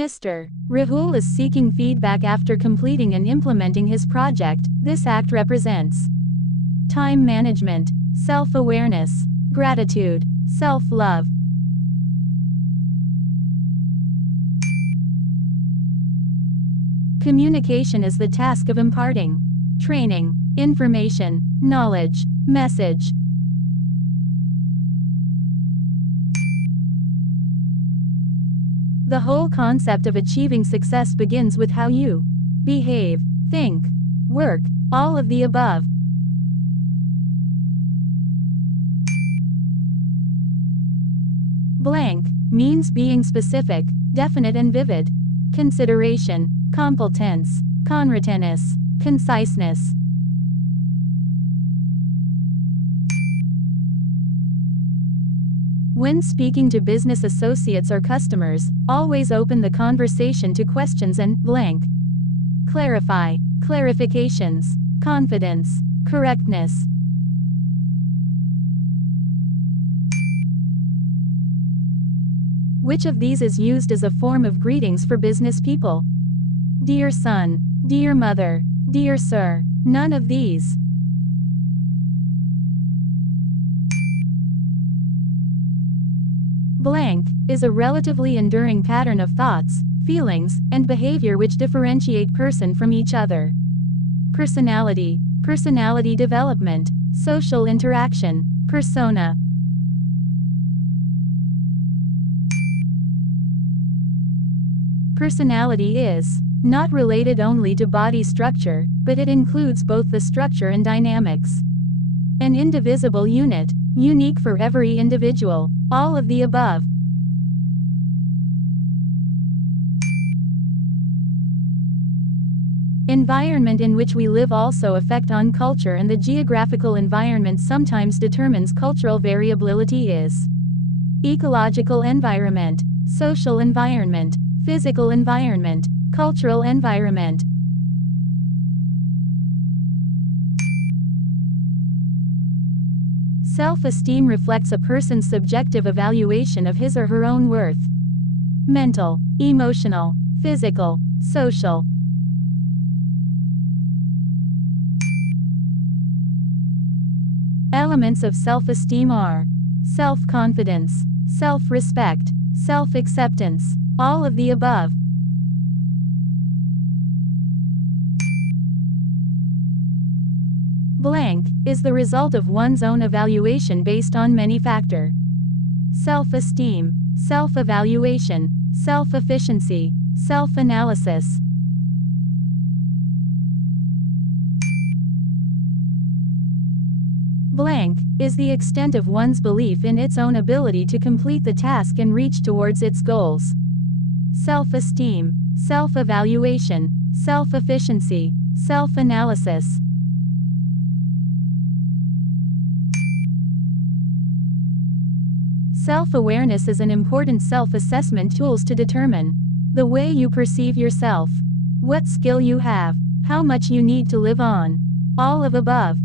Mr. Rahul is seeking feedback after completing and implementing his project. This act represents time management, self-awareness, gratitude, self-love. Communication is the task of imparting training, information, knowledge, message. The whole concept of achieving success begins with how you behave, think, work, all of the above. Blank means being specific, definite and vivid. Consideration, competence, concreteness, conciseness. When speaking to business associates or customers, always open the conversation to questions and blank. Clarify, clarifications, confidence, correctness. Which of these is used as a form of greetings for business people? Dear son, dear mother, dear sir. None of these. Blank is a relatively enduring pattern of thoughts, feelings, and behavior which differentiate person from each other. Personality, personality development, social interaction, persona. Personality is not related only to body structure, but it includes both the structure and dynamics. An indivisible unit, unique for every individual, all of the above. Environment in which we live also affect on culture, and the geographical environment sometimes determines cultural variability is ecological environment, social environment, physical environment, cultural environment. Self-esteem reflects a person's subjective evaluation of his or her own worth. Mental, emotional, physical, social. Elements of self-esteem are self-confidence, self-respect, self-acceptance, all of the above. Blank is the result of one's own evaluation based on many factors. Self-esteem, self-evaluation, self-efficiency, self-analysis. Blank is the extent of one's belief in its own ability to complete the task and reach towards its goals. Self-esteem, self-evaluation, self-efficiency, self-analysis. Self-awareness is an important self-assessment tool to determine the way you perceive yourself, what skill you have, how much you need to live on, all of above.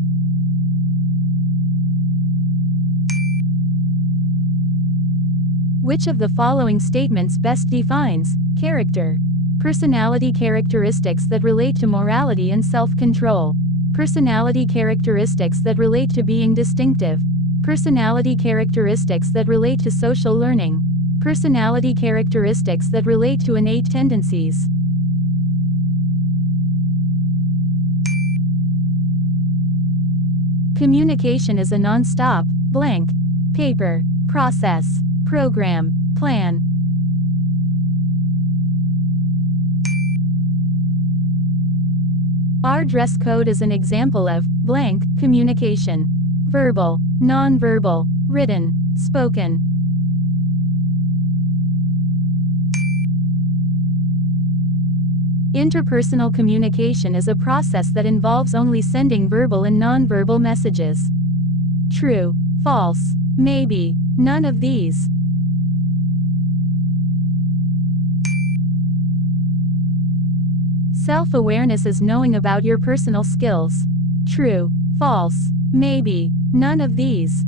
Which of the following statements best defines character? Personality characteristics that relate to morality and self-control. Personality characteristics that relate to being distinctive. Personality characteristics that relate to social learning. Personality characteristics that relate to innate tendencies. Communication is a non-stop, blank, paper, process, program, plan. Our dress code is an example of blank communication. Verbal, non-verbal, written, spoken. Interpersonal communication is a process that involves only sending verbal and non-verbal messages. True, false, maybe, none of these. Self-awareness is knowing about your personal skills. True, false, maybe, none of these.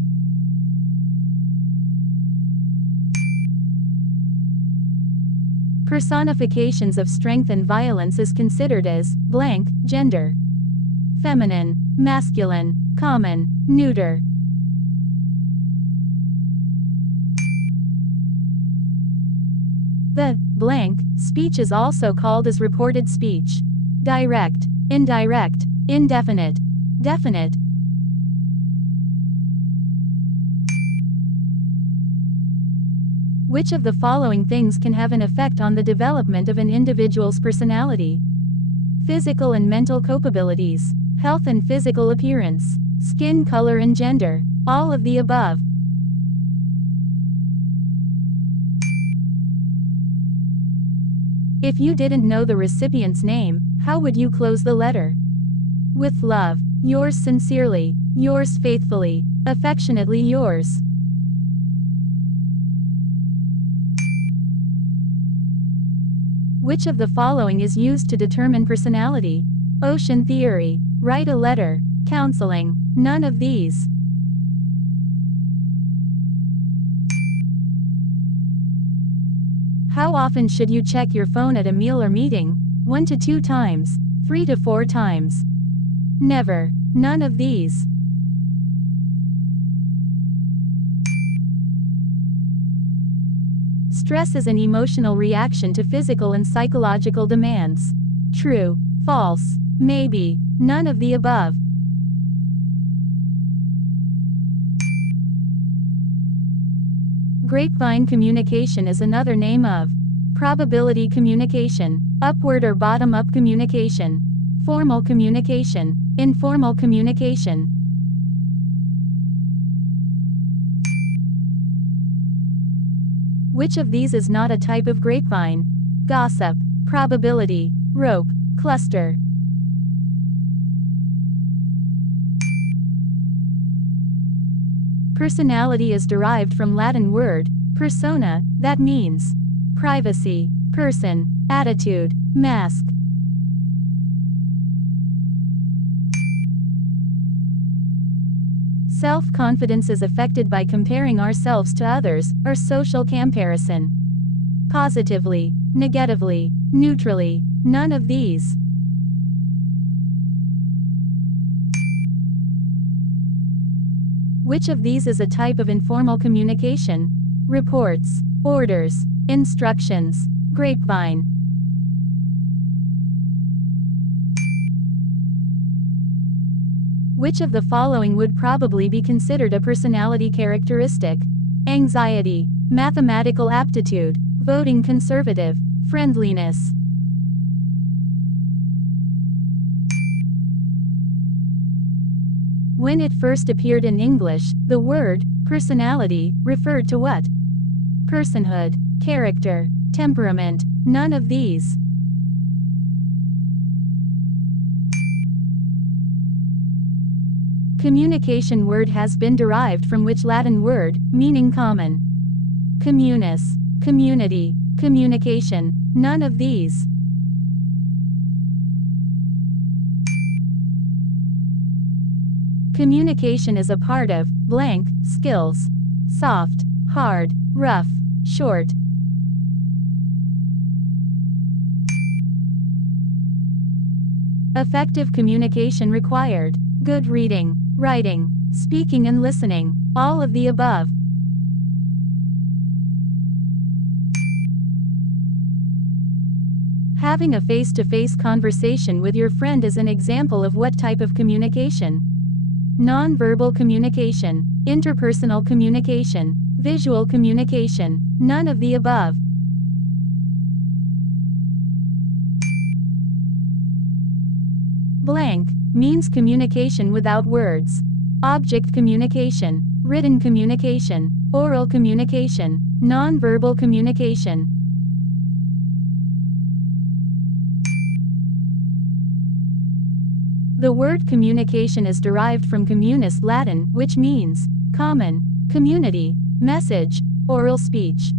Personifications of strength and violence is considered as blank, gender. Feminine, masculine, common, neuter. The blank speech is also called as reported speech. Direct, indirect, indefinite, definite. Which of the following things can have an effect on the development of an individual's personality? Physical and mental capabilities, health and physical appearance, skin color and gender, all of the above. If you didn't know the recipient's name, how would you close the letter? With love, yours sincerely, yours faithfully, affectionately yours. Which of the following is used to determine personality? Ocean theory, write a letter, counseling, none of these. How often should you check your phone at a meal or meeting? 1 to 2 times, 3 to 4 times. Never, none of these. Stress is an emotional reaction to physical and psychological demands. True, false, maybe, none of the above. Grapevine communication is another name of probability communication, upward or bottom-up communication, formal communication, informal communication. Which of these is not a type of grapevine? Gossip, probability, rope, cluster. Personality is derived from Latin word persona, that means privacy, person, attitude, mask. Self-confidence is affected by comparing ourselves to others, or social comparison. Positively, negatively, neutrally, none of these. Which of these is a type of informal communication? Reports, orders, instructions, grapevine. Which of the following would probably be considered a personality characteristic? Anxiety, mathematical aptitude, voting conservative, friendliness. When it first appeared in English, the word personality referred to what? Personhood, character, temperament, none of these. Communication word has been derived from which Latin word, meaning common? Communis, community, communication, none of these. Communication is a part of blank skills. Soft, hard, rough, short. Effective communication required good reading, writing, speaking and listening, all of the above. Having a face-to-face conversation with your friend is an example of what type of communication? Non-verbal communication, interpersonal communication, visual communication, none of the above. Blank means communication without words. Object communication, written communication, oral communication, non-verbal communication. The word communication is derived from communis Latin, which means common, community, message, oral speech.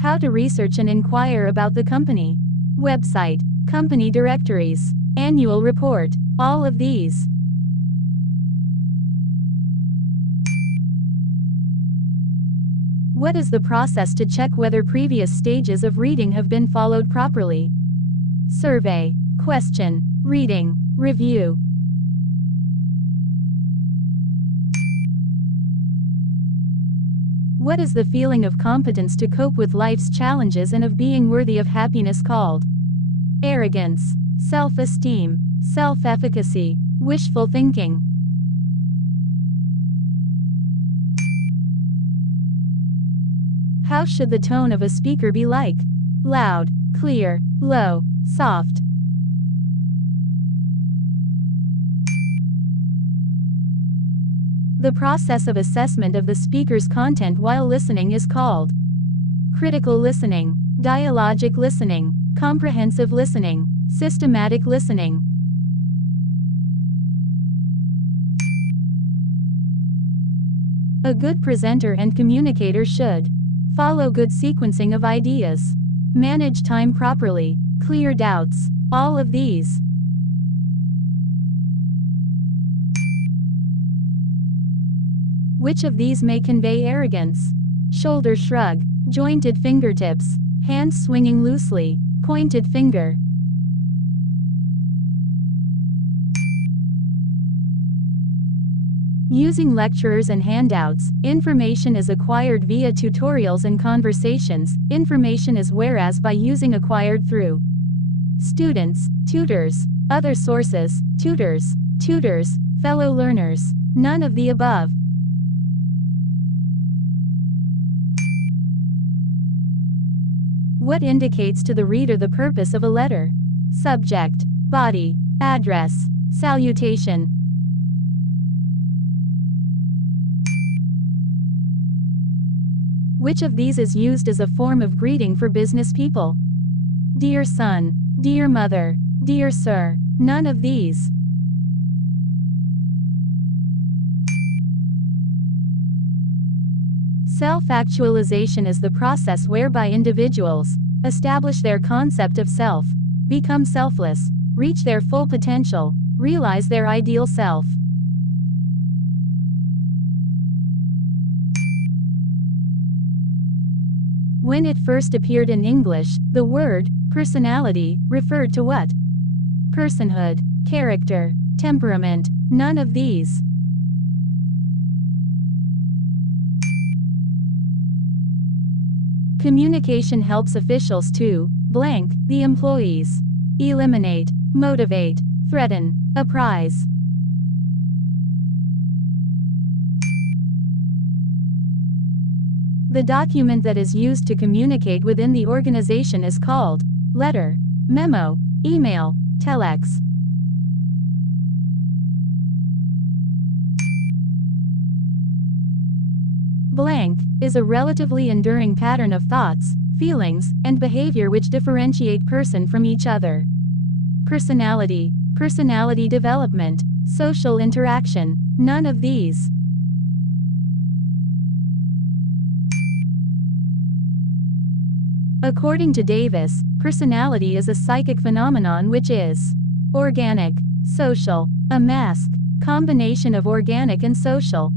How to research and inquire about the company. Website, company directories, annual report, all of these. What is the process to check whether previous stages of reading have been followed properly? Survey, question, reading, review. What is the feeling of competence to cope with life's challenges and of being worthy of happiness called? Arrogance, self-esteem, self-efficacy, wishful thinking. How should the tone of a speaker be like? Loud, clear, low, soft. The process of assessment of the speaker's content while listening is called critical listening, dialogic listening, comprehensive listening, systematic listening. A good presenter and communicator should follow good sequencing of ideas, manage time properly, clear doubts, all of these. Which of these may convey arrogance? Shoulder shrug, jointed fingertips, hands swinging loosely, pointed finger. Using lecturers and handouts, information is acquired via tutorials and conversations. Information is whereas by using acquired through students, tutors, other sources, tutors, fellow learners. None of the above. What indicates to the reader the purpose of a letter? Subject, body, address, salutation. Which of these is used as a form of greeting for business people? Dear son, dear mother, dear sir. None of these. Self-actualization is the process whereby individuals establish their concept of self, become selfless, reach their full potential, realize their ideal self. When it first appeared in English, the word personality referred to what? Personhood, character, temperament. None of these. Communication helps officials to blank the employees. Eliminate, motivate, threaten, apprise. The document that is used to communicate within the organization is called letter, memo, email, telex. Blank is a relatively enduring pattern of thoughts, feelings, and behavior which differentiate person from each other. Personality, personality development, social interaction. None of these. According to Davis, personality is a psychic phenomenon which is organic, social, a mask, combination of organic and social.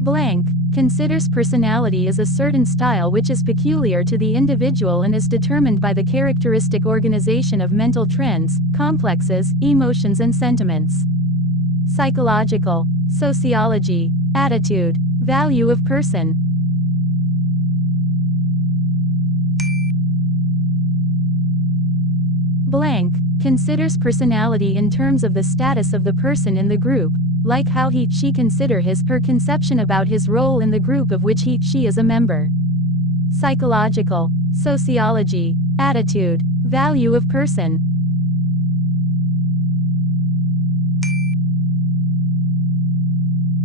Blank considers personality as a certain style which is peculiar to the individual and is determined by the characteristic organization of mental trends, complexes, emotions and sentiments. Psychological, sociology, attitude, value of person. Blank considers personality in terms of the status of the person in the group, like how he/she consider his/her conception about his role in the group of which he/she is a member. Psychological, sociology, attitude, value of person.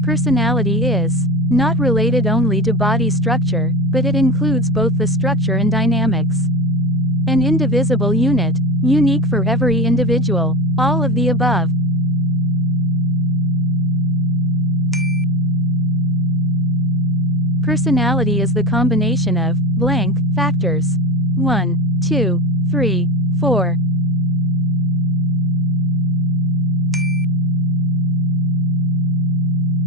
Personality is not related only to body structure, but it includes both the structure and dynamics. An indivisible unit, unique for every individual. All of the above. Personality is the combination of blank factors. 1, 2, 3, 4.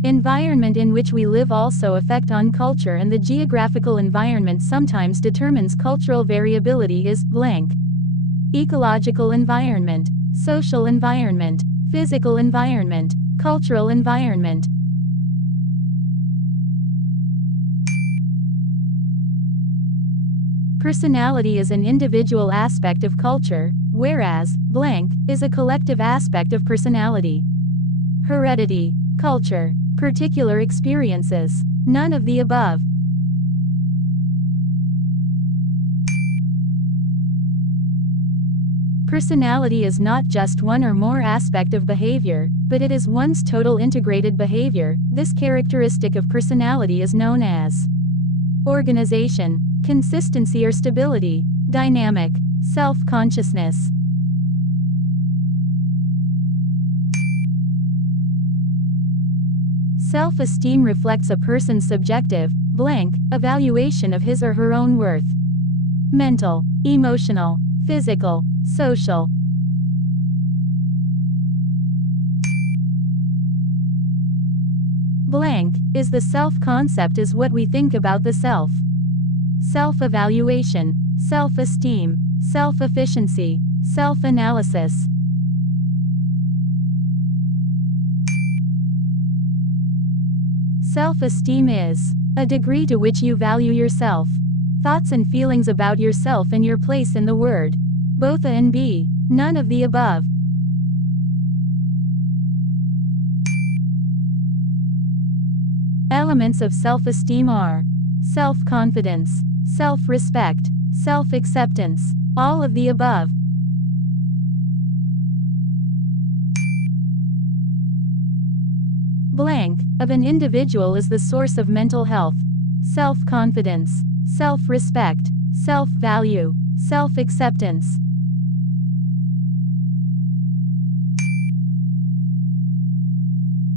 Environment in which we live also affect on culture, and the geographical environment sometimes determines cultural variability is blank. Ecological environment, social environment, physical environment, cultural environment. Personality is an individual aspect of culture, whereas blank is a collective aspect of personality. Heredity, culture, particular experiences, none of the above. Personality is not just one or more aspect of behavior, but it is one's total integrated behavior. This characteristic of personality is known as organization, consistency or stability, dynamic, self-consciousness. Self-esteem reflects a person's subjective, blank, evaluation of his or her own worth. Mental, emotional, physical, social. Blank is the self-concept, is what we think about the self. Self-evaluation, self-esteem, self-efficacy, self-analysis. Self-esteem is a degree to which you value yourself. Thoughts and feelings about yourself and your place in the world. Both A and B, none of the above. Elements of self-esteem are self-confidence, self-respect, self-acceptance, all of the above. Blank of an individual is the source of mental health. Self-confidence, self-respect, self-value, self-acceptance.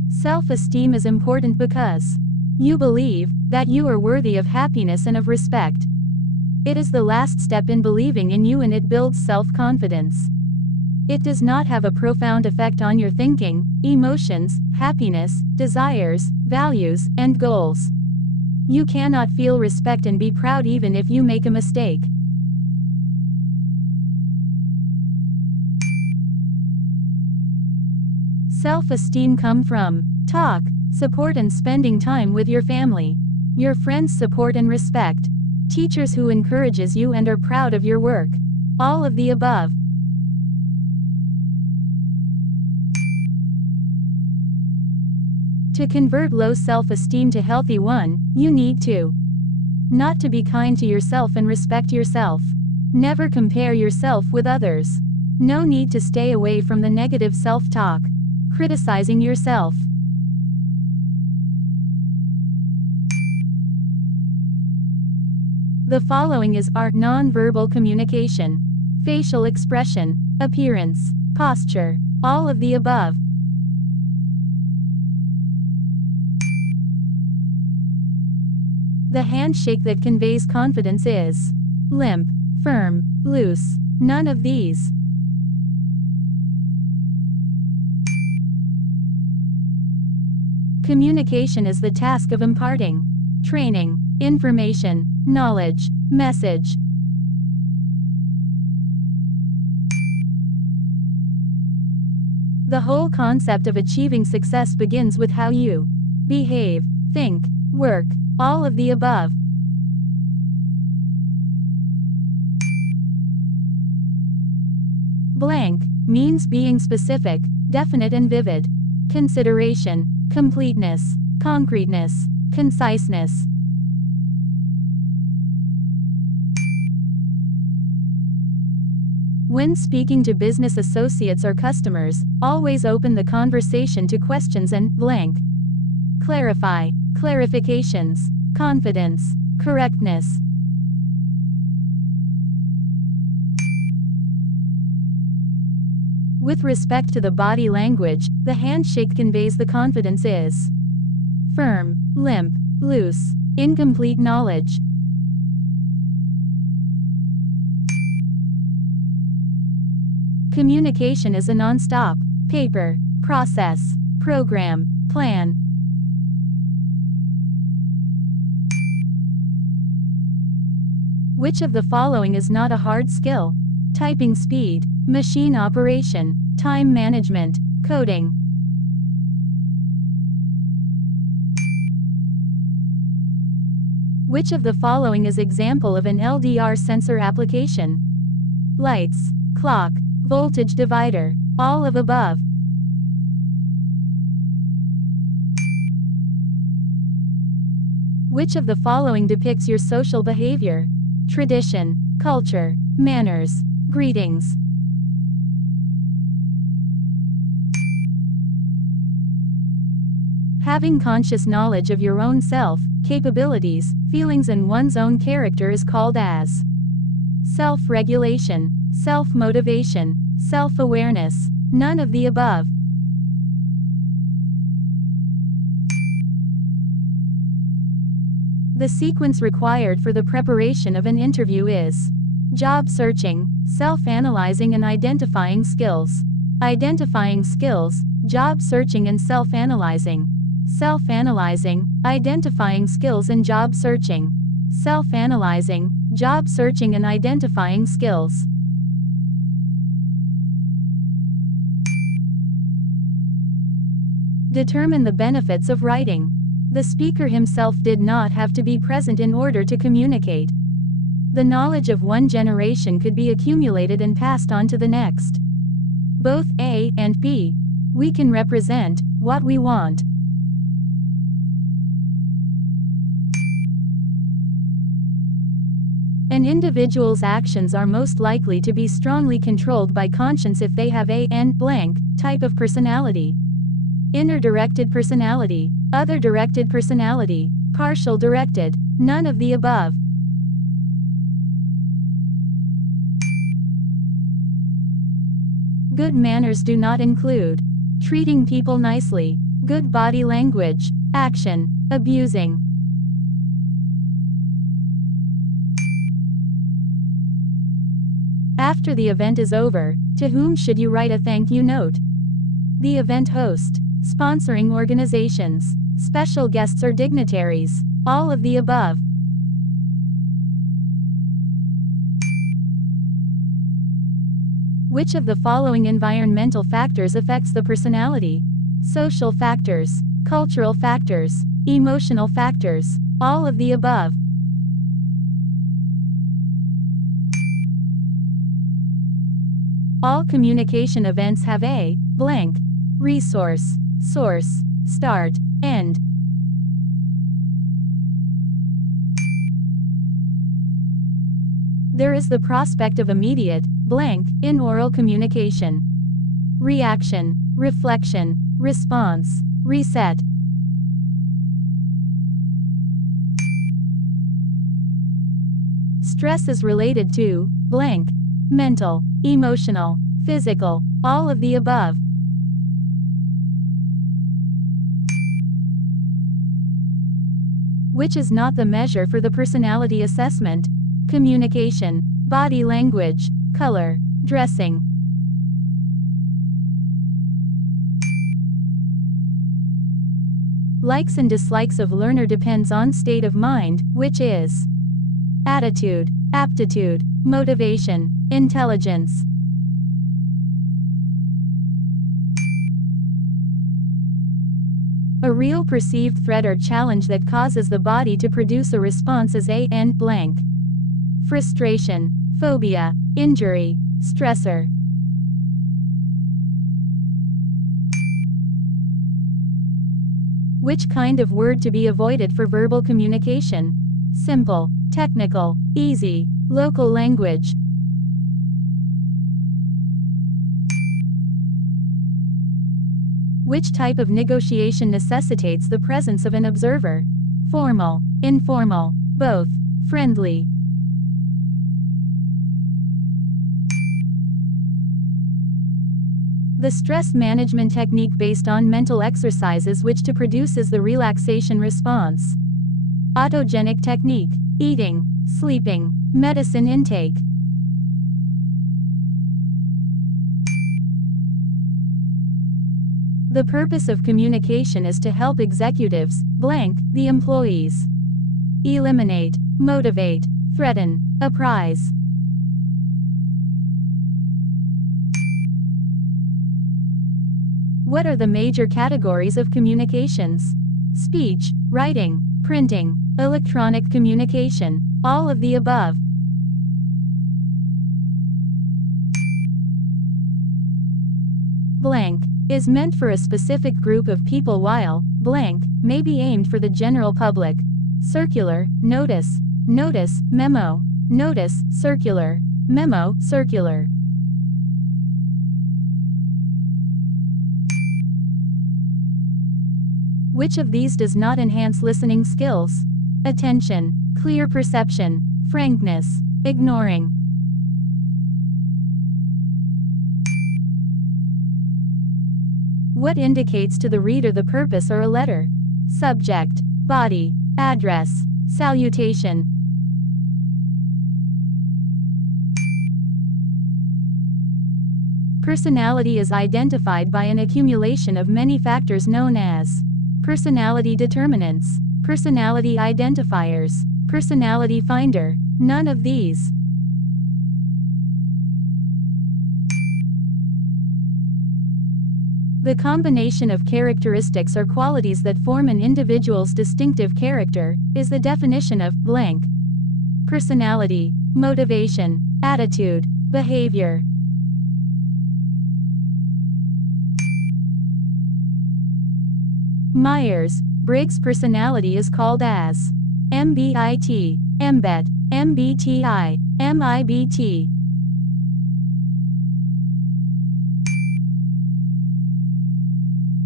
Self-esteem is important because you believe that you are worthy of happiness and of respect. It is the last step in believing in you, and it builds self-confidence. It does not have a profound effect on your thinking, emotions, happiness, desires, values, and goals. You cannot feel respect and be proud even if you make a mistake. Self-esteem comes from talk, support and spending time with your family. Your friends' support and respect. Teachers who encourages you and are proud of your work. All of the above. To convert low self-esteem to healthy one, you need to not to be kind to yourself and respect yourself. Never compare yourself with others. No need to stay away from the negative self-talk. Criticizing yourself. The following is our non-verbal communication. Facial expression, appearance, posture, all of the above. The handshake that conveys confidence is limp, firm, loose, none of these. Communication is the task of imparting training, information, knowledge, message. The whole concept of achieving success begins with how you behave, think, work, all of the above. Blank means being specific, definite and vivid. Consideration, completeness, concreteness, conciseness. When speaking to business associates or customers, always open the conversation to questions and blank. Clarify, clarifications, confidence, correctness. With respect to the body language, the handshake conveys the confidence is firm, limp, loose, incomplete knowledge. Communication is a non-stop, paper, process, program, plan. Which of the following is not a hard skill? Typing speed, machine operation, time management, coding. Which of the following is example of an LDR sensor application? Lights, clock, voltage divider, all of above. Which of the following depicts your social behavior? Tradition, culture, manners, greetings. Having conscious knowledge of your own self, capabilities, feelings and one's own character is called as self-regulation, self-motivation, self-awareness, none of the above. The sequence required for the preparation of an interview is job searching, self-analyzing and identifying skills. Identifying skills, job searching and self-analyzing. Self-analyzing, identifying skills and job searching. Self-analyzing, job searching and identifying skills. Determine the benefits of writing. The speaker himself did not have to be present in order to communicate. The knowledge of one generation could be accumulated and passed on to the next. Both A and B. We can represent what we want. An individual's actions are most likely to be strongly controlled by conscience if they have a n blank type of personality. Inner directed personality, other directed personality, partial directed, none of the above. Good manners do not include treating people nicely, good body language, action, abusing. After the event is over, to whom should you write a thank you note? The event host, sponsoring organizations, special guests or dignitaries, all of the above. Which of the following environmental factors affects the personality? Social factors, cultural factors, emotional factors, all of the above. All communication events have a blank resource, source, start, end. There is the prospect of immediate blank in oral communication. Reaction, reflection, response, reset. Stress is related to blank mental, emotional, physical, all of the above. Which is not the measure for the personality assessment? Communication, body language, color, dressing. Likes and dislikes of learner depends on state of mind, which is attitude, aptitude, motivation, intelligence. A real perceived threat or challenge that causes the body to produce a response is a n blank. Frustration, phobia, injury, stressor. Which kind of word to be avoided for verbal communication? Simple, technical, easy, local language. Which type of negotiation necessitates the presence of an observer? Formal, informal, both, friendly. The stress management technique based on mental exercises which to produces the relaxation response. Autogenic technique, eating, sleeping, medicine intake. The purpose of communication is to help executives, blank, the employees. Eliminate, motivate, threaten, A prize. What are the major categories of communications? Speech, writing, printing, electronic communication, all of the above. Blank is meant for a specific group of people while blank may be aimed for the general public. Circular, notice, notice, memo, notice, circular, memo, circular. Which of these does not enhance listening skills? Attention, clear perception, frankness, ignoring. What indicates to the reader the purpose or a letter? Subject, body, address, salutation. Personality is identified by an accumulation of many factors known as personality determinants, personality identifiers, personality finder. None of these. The combination of characteristics or qualities that form an individual's distinctive character is the definition of blank. Personality, motivation, attitude, behavior. Myers-Briggs personality is called as MBIT, MBET, MBTI, MIBT.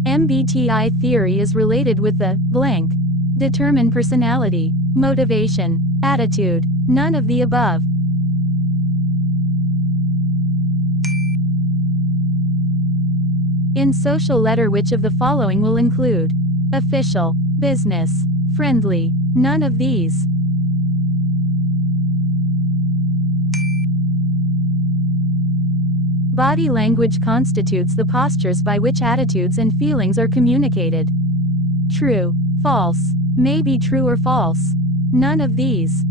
MBTI theory is related with the blank. Determine personality, motivation, attitude, none of the above. In social letter, which of the following will include official, business, friendly, none of these. Body language constitutes the postures by which attitudes and feelings are communicated. True, false, may be true or false. None of these.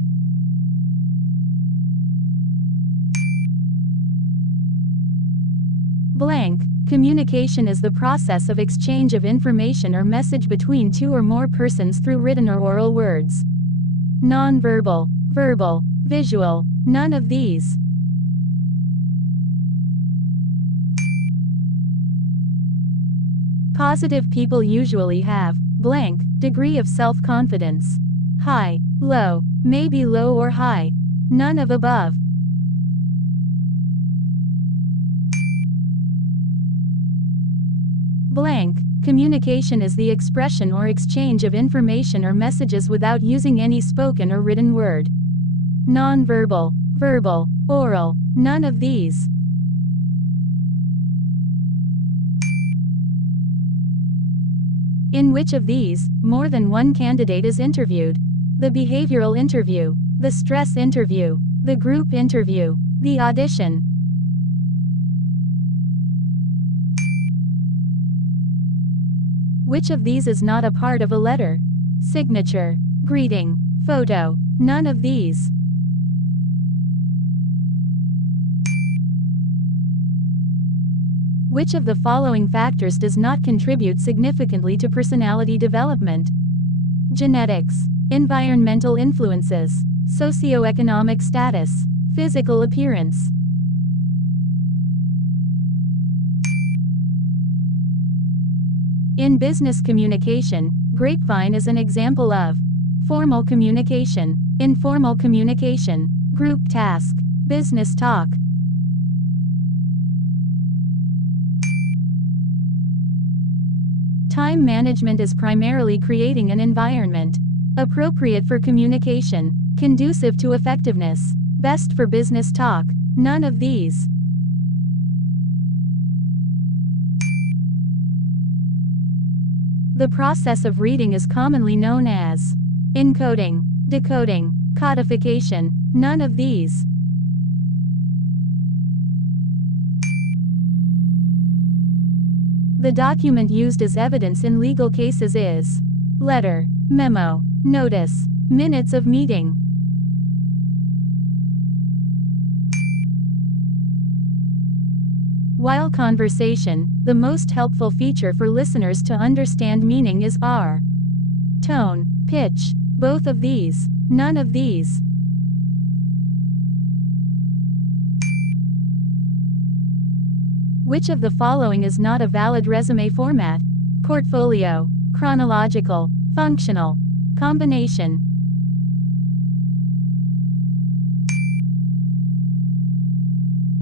Blank. Communication is the process of exchange of information or message between two or more persons through written or oral words. Non-verbal, verbal, visual, none of these. Positive people usually have blank degree of self-confidence. High, low, may be low or high. None of above. Blank. Communication is the expression or exchange of information or messages without using any spoken or written word. Non-verbal, verbal, oral, none of these. In which of these, more than one candidate is interviewed? The behavioral interview, the stress interview, the group interview, the audition. Which of these is not a part of a letter? Signature, greeting, photo, none of these. Which of the following factors does not contribute significantly to personality development? Genetics, environmental influences, socioeconomic status, physical appearance. In business communication, grapevine is an example of formal communication, informal communication, group task, business talk. Time management is primarily creating an environment appropriate for communication, conducive to effectiveness, best for business talk, none of these. The process of reading is commonly known as encoding, decoding, codification, none of these. The document used as evidence in legal cases is letter, memo, notice, minutes of meeting. While conversation, the most helpful feature for listeners to understand meaning is R. Tone, pitch, both of these, none of these. Which of the following is not a valid resume format? Portfolio, chronological, functional, combination.